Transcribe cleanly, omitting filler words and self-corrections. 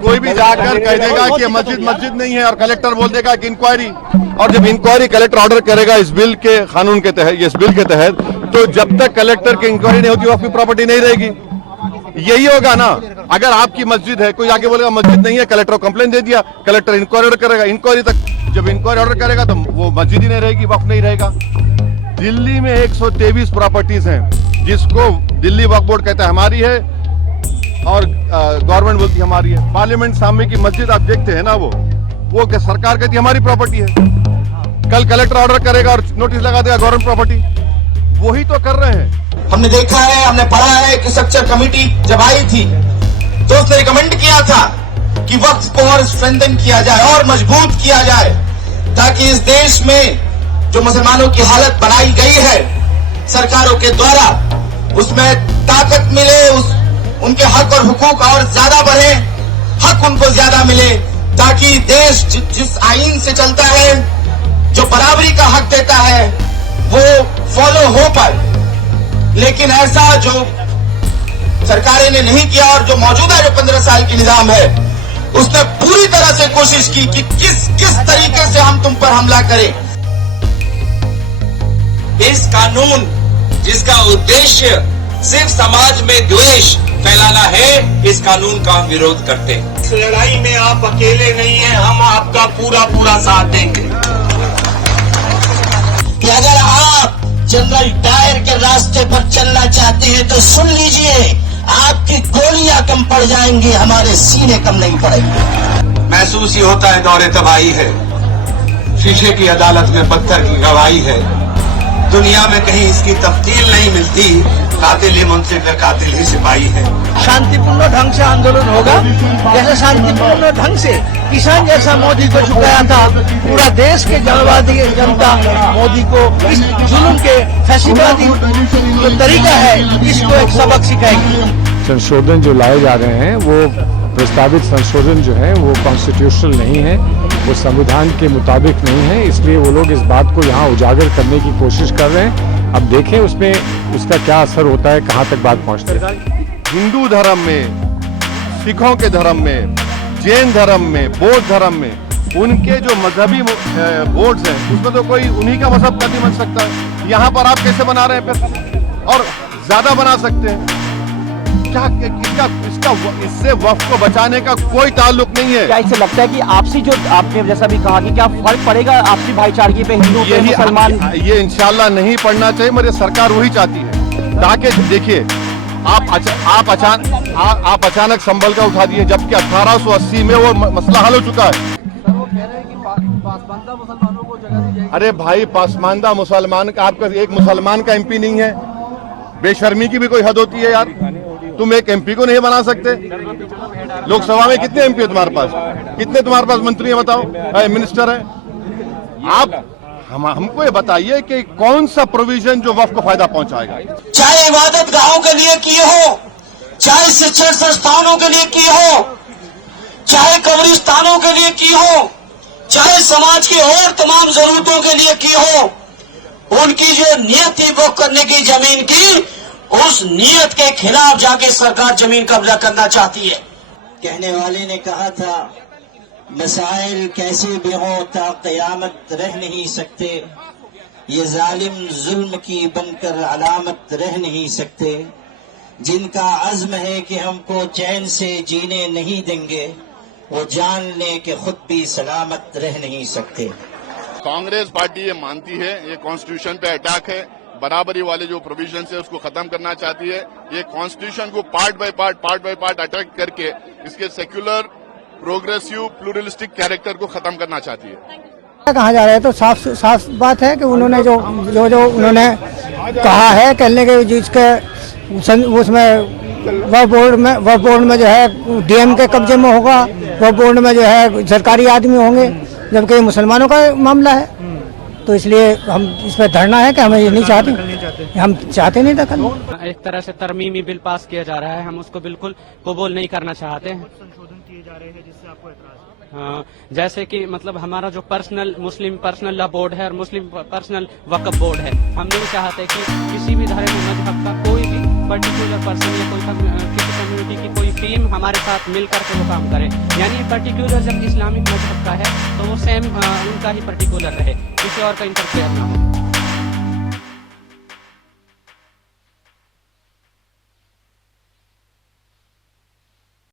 कोई भी जाकर कह देगा कि मस्जिद मस्जिद नहीं है और कलेक्टर बोल देगा कि इंक्वायरी, और जब इंक्वायरी कलेक्टर ऑर्डर करेगा इस बिल के कानून के तहत, इस बिल के तहत, तो जब तक कलेक्टर की इंक्वायरी नहीं होती वक्फ की प्रॉपर्टी नहीं रहेगी। यही होगा ना। अगर आपकी मस्जिद है, कोई आगे बोलेगा मस्जिद नहीं है, कलेक्टर को कंप्लेंट दे दिया, कलेक्टर इंक्वायरी ऑर्डर करेगा, इंक्वायरी तक जब इंक्वायरी ऑर्डर करेगा तो वो मस्जिद ही नहीं रहेगी, वक्फ नहीं रहेगा। दिल्ली में 123 प्रॉपर्टीज हैं जिसको दिल्ली वक्फ बोर्ड कहता है हमारी है और गवर्नमेंट बोलती है हमारी है। पार्लियामेंट सामने की मस्जिद आप देखते हैं ना, वो सरकार कहती है हमारी प्रॉपर्टी है, कल कलेक्टर ऑर्डर करेगा और नोटिस लगा देगा गवर्नमेंट प्रॉपर्टी। वही तो कर रहे हैं। हमने देखा है, हमने पढ़ा है कि स्ट्रक्चर कमेटी जब आई थी तो उसने रिकमेंड किया था कि वक्फ को और स्ट्रेंथन किया जाए और मजबूत किया जाए, ताकि इस देश में जो मुसलमानों की हालत बनाई गई है सरकारों के द्वारा, उसमें ताकत मिले, उनके हक और हुकूक और ज्यादा बढ़े, हक उनको ज्यादा मिले, ताकि देश जिस आईन से चलता है, जो बराबरी का हक देता है, वो फॉलो हो पाए। लेकिन ऐसा जो सरकारें ने नहीं किया और जो मौजूदा जो 15 साल की निजाम है उसने पूरी तरह से कोशिश की कि किस तरीके से हम तुम पर हमला करें। इस कानून जिसका उद्देश्य सिर्फ समाज में द्वेष फैलाना है, इस कानून का हम विरोध करते हैं। इस लड़ाई में आप अकेले नहीं हैं, हम आपका पूरा साथ देंगे। कि अगर आप जनरल डायर के रास्ते पर चलना चाहते हैं तो सुन लीजिए, आपकी गोलियां कम पड़ जाएंगी, हमारे सीने कम नहीं पड़ेंगे। महसूस ही होता है दौरे तबाही है, शीशे की अदालत में पत्थर की गवाही है। दुनिया में कहीं इसकी तफ्तील नहीं मिलती, कातिल ही मुंसिफ है, कातिल ही सिपाही है। शांतिपूर्ण ढंग से आंदोलन होगा, जैसे शांतिपूर्ण ढंग से किसान जैसा मोदी को झुकाया था, पूरा देश के जनता मोदी को इस जुल्म के फैसिबादी जो तरीका है इसको एक सबक सिखाएगी। संशोधन जो लाए जा रहे हैं वो प्रस्तावित संशोधन जो है वो कॉन्स्टिट्यूशनल नहीं है, वो संविधान के मुताबिक नहीं है, इसलिए वो लोग इस बात को यहाँ उजागर करने की कोशिश कर रहे हैं। अब देखें उसमें उसका क्या असर होता है, कहाँ तक बात पहुँचती है। हिंदू धर्म में, सिखों के धर्म में, जैन धर्म में, बौद्ध धर्म में, उनके जो मजहबी बोर्ड्स हैं उसमें तो कोई उन्हीं का मजहब का नहीं बन सकता है। यहाँ पर आप कैसे बना रहे हैं फिर, और ज्यादा बना सकते हैं क्या? इससे वक्फ को बचाने का कोई ताल्लुक नहीं है। क्या इससे लगता है कि आपसी जो आपने जैसा भी कहा कि क्या फर्क पड़ेगा आपसी भाईचारगी पे, हिंदू पे मुसलमान? ये इंशाल्लाह नहीं पड़ना चाहिए, मेरी सरकार वही चाहती है। ताकि देखिए आप अचानक संभल का उठा दिए, जबकि 1880 में वो मसला हल हो चुका है। अरे भाई, पासमानदा मुसलमान का, आपका एक मुसलमान का एमपी नहीं है, बेशर्मी की भी कोई हद होती है यार। तुम एक एमपी को नहीं बना सकते? लोकसभा में कितने एमपी है तुम्हारे पास? कितने तुम्हारे पास मंत्री है बताओ, मिनिस्टर है? आप हमको ये बताइए कि कौन सा प्रोविजन जो वक्फ को फायदा पहुंचाएगा? चाहे इबादत गाहों के लिए किए हो, चाहे शिक्षण संस्थानों के लिए किए हो, चाहे कब्रिस्तानों के लिए की हो, चाहे समाज की और तमाम जरूरतों के लिए की हो, उनकी जो नियत थी वो करने की जमीन की, उस नियत के खिलाफ जाके सरकार जमीन कब्जा करना चाहती है। कहने वाले ने कहा था, मसाइल कैसे भी हों ता क़यामत रह नहीं सकते, ये जालिम जुल्म की बनकर अलामत रह नहीं सकते। जिनका अज़्म है कि हमको चैन से जीने नहीं देंगे, वो जान ले कि खुद भी सलामत रह नहीं सकते। कांग्रेस पार्टी ये मानती है ये कॉन्स्टिट्यूशन पे अटैक है, बराबरी वाले जो प्रोविजन है उसको खत्म करना चाहती है। ये कॉन्स्टिट्यूशन को पार्ट बाय पार्ट अटैक करके इसके सेक्युलर, प्रोग्रेसिव, प्लूरलिस्टिक कैरेक्टर को खत्म करना चाहती है। कहा जा रहा है तो साफ बात है कि उन्होंने जो उन्होंने कहा है, कहने के जिसके उसमें वक्फ बोर्ड में जो है डीएम के कब्जे में होगा, वक्फ बोर्ड में जो है सरकारी आदमी होंगे, जबकि मुसलमानों का मामला है। तो इसलिए हम इस पर धरना है कि हमें ये नहीं चाहते, हम चाहते नहीं दखल। एक तरह से तरमीमी बिल पास किया जा रहा है, हम उसको बिल्कुल कबूल नहीं करना चाहते हैं। संशोधन किए जा रहे हैं जिससे आपको एतराज है? हाँ, जैसे कि मतलब हमारा जो मुस्लिम पर्सनल लॉ बोर्ड है और मुस्लिम पर्सनल वक्फ बोर्ड है, हम नहीं चाहते कि किसी भी धर्म मजहब का कोई भी पर्टिकुलर पर्सन या कोई किसी कम्युनिटी की कोई टीम हमारे साथ मिल करके वो काम करे। यानी पर्टिकुलर जब इस्लामिक मजहब का है तो वो सेम उनका ही पर्टिकुलर रहे, किसी और का इंटरफेयर ना हो।